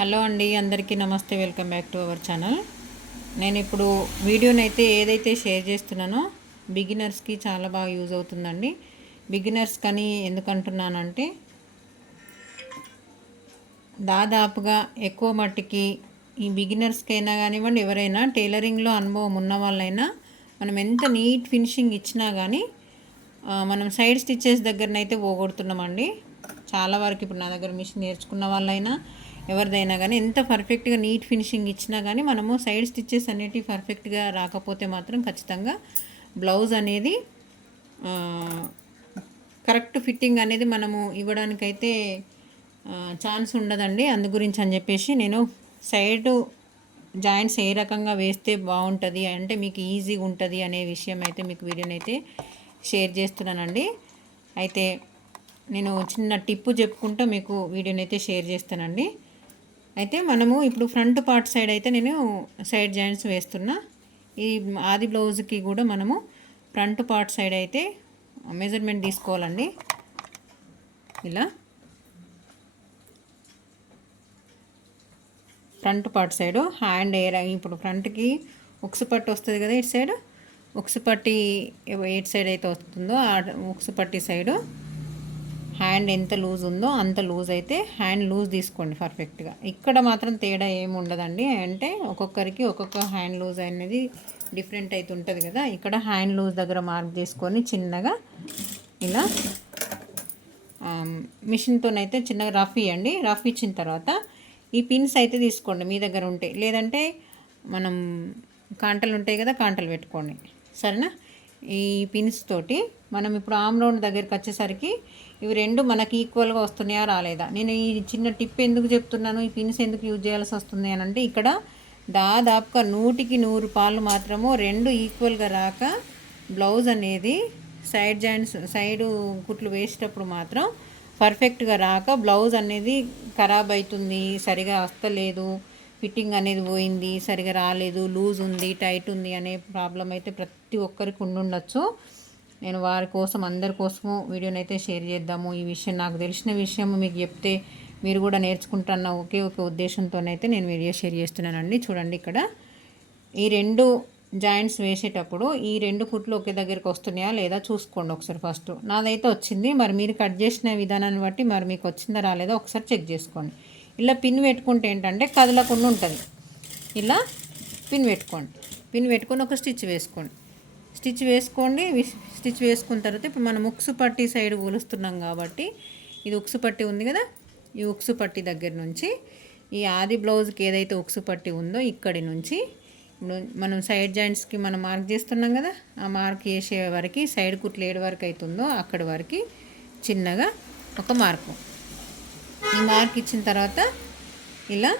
Hello అండి అందరికీ నమస్తే welcome back to our channel. నేను ఇప్పుడు వీడియోని అయితే ఏదైతే షేర్ చేస్తున్నానో బిగినర్స్కి చాలా బాగా యూజ్ అవుతుందండి. బిగినర్స్ కానీ ఎందుకంటున్నానంటే దాదాపుగా ఎక్కువ మట్టికి ఈ బిగినర్స్కి అయినా కానివ్వండి ఎవరైనా టైలరింగ్లో అనుభవం ఉన్న వాళ్ళైనా మనం ఎంత నీట్ ఫినిషింగ్ ఇచ్చినా కానీ మనం సైడ్ స్టిచ్చెస్ దగ్గరనైతే పోగొడుతున్నామండి. చాలా వరకు ఇప్పుడు నా దగ్గర మిషన్ నేర్చుకున్న వాళ్ళైనా ఎవరిదైనా కానీ ఎంత పర్ఫెక్ట్గా నీట్ ఫినిషింగ్ ఇచ్చినా కానీ మనము సైడ్ స్టిచ్చెస్ అనేటివి పర్ఫెక్ట్గా రాకపోతే మాత్రం ఖచ్చితంగా బ్లౌజ్ అనేది కరెక్ట్ ఫిట్టింగ్ అనేది మనము ఇవ్వడానికైతే ఛాన్స్ ఉండదండి. అందు గురించి అని చెప్పేసి నేను సైడ్ జాయింట్స్ ఏ రకంగా వేస్తే బాగుంటుంది అంటే మీకు ఈజీగా ఉంటుంది అనే విషయం అయితే మీకు వీడియోని అయితే షేర్ చేస్తున్నానండి. అయితే నేను చిన్న టిప్పు చెప్పుకుంటూ మీకు వీడియోని అయితే షేర్ చేస్తానండి. అయితే మనము ఇప్పుడు ఫ్రంట్ పార్ట్ సైడ్ అయితే నేను సైడ్ జాయింట్స్ వేస్తున్నా. ఈ ఆది బ్లౌజ్కి కూడా మనము ఫ్రంట్ పార్ట్ సైడ్ అయితే మెజర్మెంట్ తీసుకోవాలండి. ఇలా. Front part side hand air ఇప్పుడు ఫ్రంట్కి ఉక్సు పట్టు వస్తుంది కదా ఇటు సైడ్. ఉక్సు పట్టి ఎయిట్ సైడ్ అయితే వస్తుందో ఆ ఉక్సు పట్టి సైడు హ్యాండ్ ఎంత లూజ్ ఉందో అంత లూజ్ అయితే హ్యాండ్ లూజ్ తీసుకోండి పర్ఫెక్ట్గా ఇక్కడ మాత్రం తేడా ఏమి ఉండదండి. అంటే ఒక్కొక్కరికి ఒక్కొక్క హ్యాండ్ లూజ్ అనేది డిఫరెంట్ అయితే ఉంటుంది కదా. ఇక్కడ హ్యాండ్ లూజ్ దగ్గర మార్క్ చేసుకొని చిన్నగా ఇలా మిషన్తోనైతే చిన్నగా రఫ్ ఇవ్వండి రఫ్ ఇచ్చిన తర్వాత ఈ పిన్స్ అయితే తీసుకోండి మీ దగ్గర ఉంటాయి లేదంటే మనం కాంటలు ఉంటాయి కదా కాంటలు పెట్టుకోండి. సరేనా? ఈ పిన్స్ తోటి మనం ఇప్పుడు ఆమ్ రౌండ్ దగ్గరికి వచ్చేసరికి ఇవి రెండు మనకి ఈక్వల్గా వస్తున్నాయా రాలేదా? నేను ఈ చిన్న టిప్ ఎందుకు చెప్తున్నాను? ఈ పిన్స్ ఎందుకు యూజ్ చేయాల్సి వస్తుంది అని అంటే ఇక్కడ దాదాపుగా నూటికి నూరు పాలు మాత్రము రెండు ఈక్వల్గా రాక బ్లౌజ్ అనేది సైడ్ జాయింట్స్ సైడ్ కుట్లు వేసేటప్పుడు మాత్రం పర్ఫెక్ట్గా రాక బ్లౌజ్ అనేది ఖరాబ్ అవుతుంది సరిగా వస్తలేదు. ఫిట్టింగ్ అనేది పోయింది సరిగా రాలేదు లూజ్ ఉంది టైట్ ఉంది అనే ప్రాబ్లం అయితే ప్రతి ఒక్కరికి ఉండుండొచ్చు. నేను వారి కోసం అందరి కోసము వీడియోని అయితే షేర్ చేద్దాము. ఈ విషయం నాకు తెలిసిన విషయం మీకు చెప్తే మీరు కూడా నేర్చుకుంటున్న ఒకే ఒక ఉద్దేశంతోనైతే నేను వీడియో షేర్ చేస్తున్నానండి. చూడండి ఇక్కడ. ఈ రెండు జాయింట్స్ వేసేటప్పుడు ఈ రెండు కుట్లు ఒకే దగ్గరికి వస్తున్నాయా లేదా చూసుకోండి ఒకసారి ఫస్ట్. నాదైతే వచ్చింది మరి మీరు కట్ చేసిన విధానాన్ని బట్టి మరి మీకు వచ్చిందా రాలేదా ఒకసారి చెక్ చేసుకోండి. ఇలా పిన్ పెట్టుకుంటే ఏంటంటే కదలకుండా ఉంటుంది. ఇలా పిన్ పెట్టుకోండి. పిన్ పెట్టుకొని ఒక స్టిచ్ వేసుకోండి. స్టిచ్ వేసుకోండి స్టిచ్ వేసుకున్న తర్వాత ఇప్పుడు మనం ఉక్సు పట్టి సైడ్ కూలుస్తున్నాం కాబట్టి ఇది ఉక్సు పట్టి ఉంది కదా? ఈ ఉక్సు పట్టి దగ్గర నుంచి ఈ ఆది బ్లౌజ్కి ఏదైతే ఉక్సు పట్టి ఉందో ఇక్కడి నుంచి ఇప్పుడు మనం సైడ్ జాయింట్స్కి మనం మార్క్ చేస్తున్నాం కదా? ఆ మార్క్ వేసే వరకు సైడ్ కుట్లు ఏడు వరకు అవుతుందో అక్కడి వరకు చిన్నగా ఒక మార్కు. ఈ మార్క్ ఇచ్చిన తర్వాత ఇలా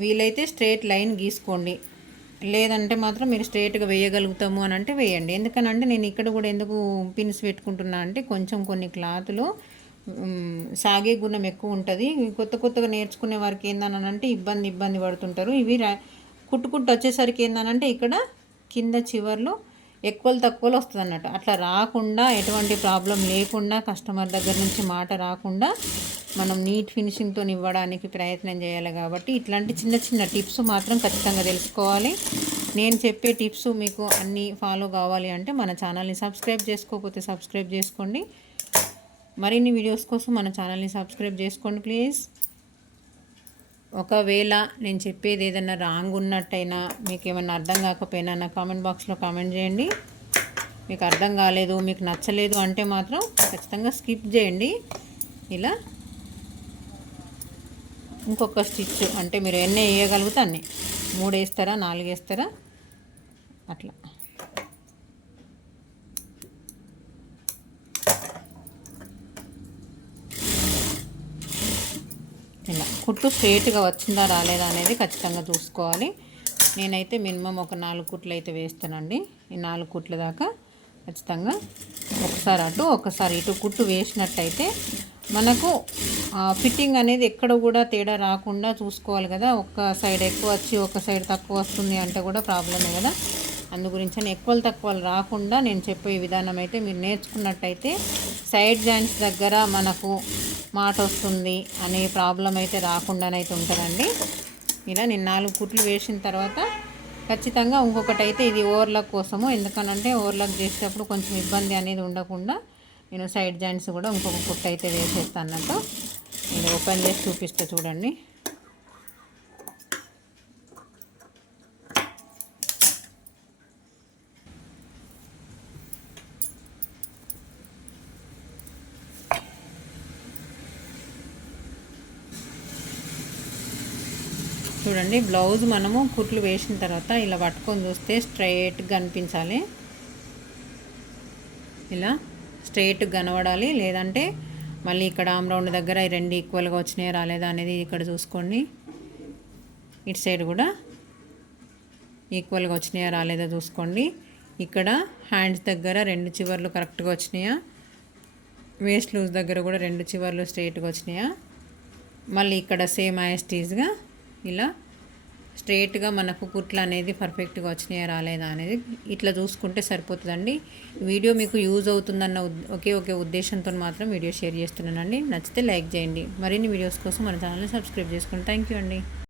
వీలైతే స్ట్రేట్ లైన్ గీసుకోండి. లేదంటే మాత్రం మీరు స్ట్రేట్గా వేయగలుగుతాము అని అంటే వేయండి. ఎందుకనంటే నేను ఇక్కడ కూడా ఎందుకు పిన్స్ పెట్టుకుంటున్నా అంటే కొంచెం కొన్ని క్లాత్లో సాగే గుణం ఎక్కువ ఉంటుంది. కొత్త కొత్తగా నేర్చుకునే వారికి ఏందనంటే ఇబ్బంది ఇబ్బంది పడుతుంటారు. ఇవి రా- కుట్టుకుంటూ వచ్చేసరికి ఏందనంటే ఇక్కడ కింద చివర్లో ఎక్కువలు తక్కువలు వస్తుంది అన్నట్టు అట్లా రాకుండా ఎటువంటి ప్రాబ్లం లేకుండా కస్టమర్ దగ్గర నుంచి మాట రాకుండా మనం నీట్ ఫినిషింగ్తో ఇవ్వడానికి ప్రయత్నం చేయాలి కాబట్టి ఇట్లాంటి చిన్న చిన్న టిప్స్ మాత్రం ఖచ్చితంగా తెలుసుకోవాలి. నేను చెప్పే టిప్స్ మీకు అన్నీ ఫాలో కావాలి అంటే మన ఛానల్ని సబ్స్క్రైబ్ చేసుకోకపోతే సబ్స్క్రైబ్ చేసుకోండి. మరిన్ని వీడియోస్ కోసం మన ఛానల్ని సబ్స్క్రైబ్ చేసుకోండి ప్లీజ్. ఒకవేళ నేను చెప్పేది ఏదైనా రాంగ్ ఉన్నట్టయినా మీకు ఏమైనా అర్థం కాకపోయినా నా కామెంట్ బాక్స్లో కామెంట్ చేయండి. మీకు అర్థం కాలేదు మీకు నచ్చలేదు అంటే మాత్రం ఖచ్చితంగా స్కిప్ చేయండి. ఇలా ఇంకొక స్టిచ్ అంటే మీరు ఎన్ని వేయగలుగుతా అన్నీ? మూడు వేస్తారా నాలుగు వేస్తారా? అట్లా ఇలా కుట్టు స్ట్రేట్గా వచ్చిందా రాలేదా అనేది ఖచ్చితంగా చూసుకోవాలి. నేనైతే మినిమం ఒక నాలుగు కుట్లు అయితే వేస్తానండి. ఈ నాలుగు కుట్ల దాకా ఖచ్చితంగా ఒకసారి అటు ఒకసారి ఇటు కుట్టు వేసినట్టయితే మనకు ఫిట్టింగ్ అనేది ఎక్కడ కూడా తేడా రాకుండా చూసుకోవాలి కదా. ఒక సైడ్ ఎక్కువ వచ్చి ఒక సైడ్ తక్కువ వస్తుంది అంటే కూడా ప్రాబ్లమే కదా. అందు గురించి ఎక్కువలు తక్కువలు రాకుండా నేను చెప్పే విధానం అయితే మీరు నేర్చుకున్నట్టయితే సైడ్ జాయింట్స్ దగ్గర మనకు మాట వస్తుంది అనే ప్రాబ్లం అయితే రాకుండానైతే ఉంటుందండి. ఇలా నేను నాలుగు కుట్లు వేసిన తర్వాత ఖచ్చితంగా ఇంకొకటి అయితే ఇది ఓవర్లాక్ కోసము. ఎందుకనంటే ఓవర్లాక్ చేసేటప్పుడు కొంచెం ఇబ్బంది అనేది ఉండకుండా నేను సైడ్ జాయింట్స్ కూడా ఇంకొక కుట్టు అయితే వేసేస్తాను అన్నట్టు. నేను ఓపెన్ చేసి చూపిస్తా చూడండి. చూడండి బ్లౌజ్ మనము కుట్లు వేసిన తర్వాత ఇలా పట్టుకొని చూస్తే స్ట్రైట్గా కనిపించాలి ఇలా స్ట్రైట్గా కనబడాలి. లేదంటే మళ్ళీ ఇక్కడ ఆమ్ రౌండ్ దగ్గర రెండు ఈక్వల్గా వచ్చినాయి రాలేదా అనేది ఇక్కడ చూసుకోండి. ఇటు సైడ్ కూడా ఈక్వల్గా వచ్చినాయా రాలేదా చూసుకోండి. ఇక్కడ హ్యాండ్స్ దగ్గర రెండు చివర్లు కరెక్ట్గా వచ్చినాయా వేస్ట్ లూజ్ దగ్గర కూడా రెండు చివర్లు స్ట్రైట్గా వచ్చినాయా. మళ్ళీ ఇక్కడ సేమ్ ఐఎస్టీస్గా ఇలా స్ట్రేట్గా మనకు కుట్లు అనేది పర్ఫెక్ట్గా వచ్చినాయా రాలేదా అనేది ఇట్లా చూసుకుంటే సరిపోతుందండి. వీడియో మీకు యూజ్ అవుతుందన్న ఒకే ఒకే ఉద్దేశంతో మాత్రం వీడియో షేర్ చేస్తున్నానండి. నచ్చితే లైక్ చేయండి. మరిన్ని వీడియోస్ కోసం మన ఛానల్ని సబ్స్క్రైబ్ చేసుకోండి థ్యాంక్ యూ అండి.